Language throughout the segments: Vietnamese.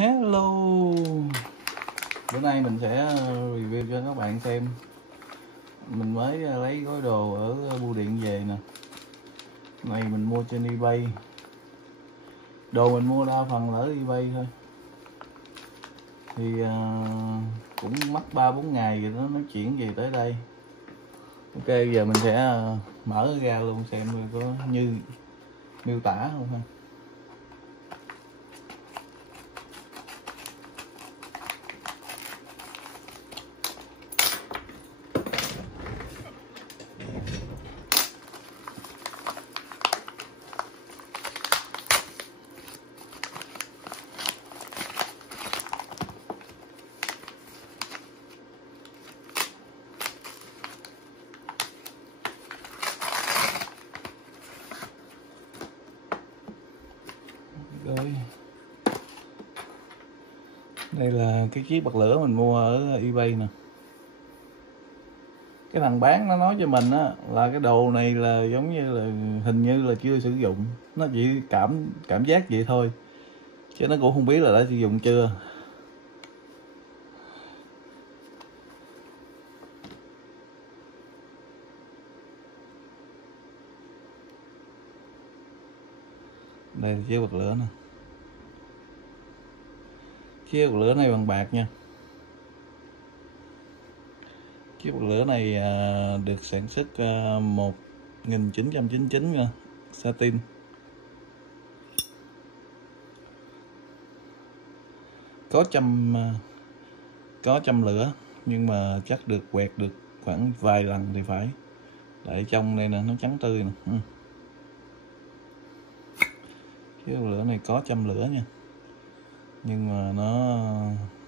Hello. Bữa nay mình sẽ review cho các bạn xem. Mình mới lấy gói đồ ở bưu điện về nè. Này mình mua trên eBay. Đồ mình mua đa phần là ở eBay thôi. Thì cũng mất 3-4 ngày rồi nó chuyển về tới đây. Ok, giờ mình sẽ mở ra luôn xem có như miêu tả không ha. Rồi. Đây là cái chiếc bật lửa mình mua ở eBay nè. Cái thằng bán nó nói cho mình á là cái đồ này là giống như là hình như là chưa sử dụng, nó chỉ cảm giác vậy thôi chứ nó cũng không biết là đã sử dụng chưa. Đây là chiếc bật lửa nè. Chiếc bật lửa này bằng bạc nha. Chiếc bật lửa này được sản xuất 1999 nha, satin. Có châm lửa nhưng mà chắc được quẹt được khoảng vài lần thì phải. Tại trong đây nè, nó trắng tươi nè. Chiếc bật lửa này có châm lửa nha, nhưng mà nó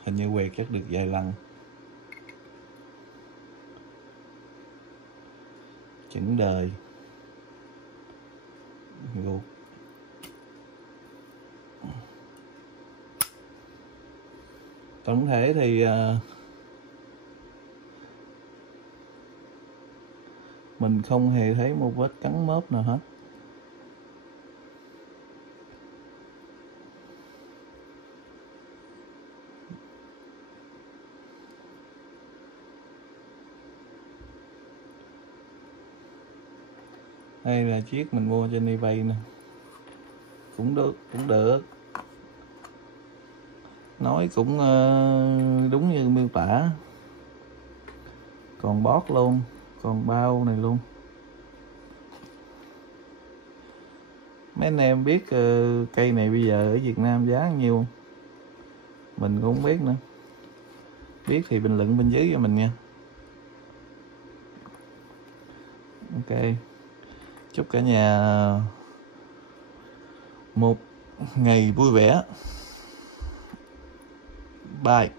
hình như quẹt chắc được vài lần. Chững đời gục. Tổng thể thì mình không hề thấy một vết cắn mớp nào hết. Đây là chiếc mình mua trên eBay nè. Cũng được. Nói cũng đúng như miêu tả. Còn bót luôn, còn bao này luôn. Mấy anh em biết cây này bây giờ ở Việt Nam giá bao nhiêu? Mình cũng không biết nữa. Biết thì bình luận bên dưới cho mình nha. Ok. Chúc cả nhà một ngày vui vẻ. Bye.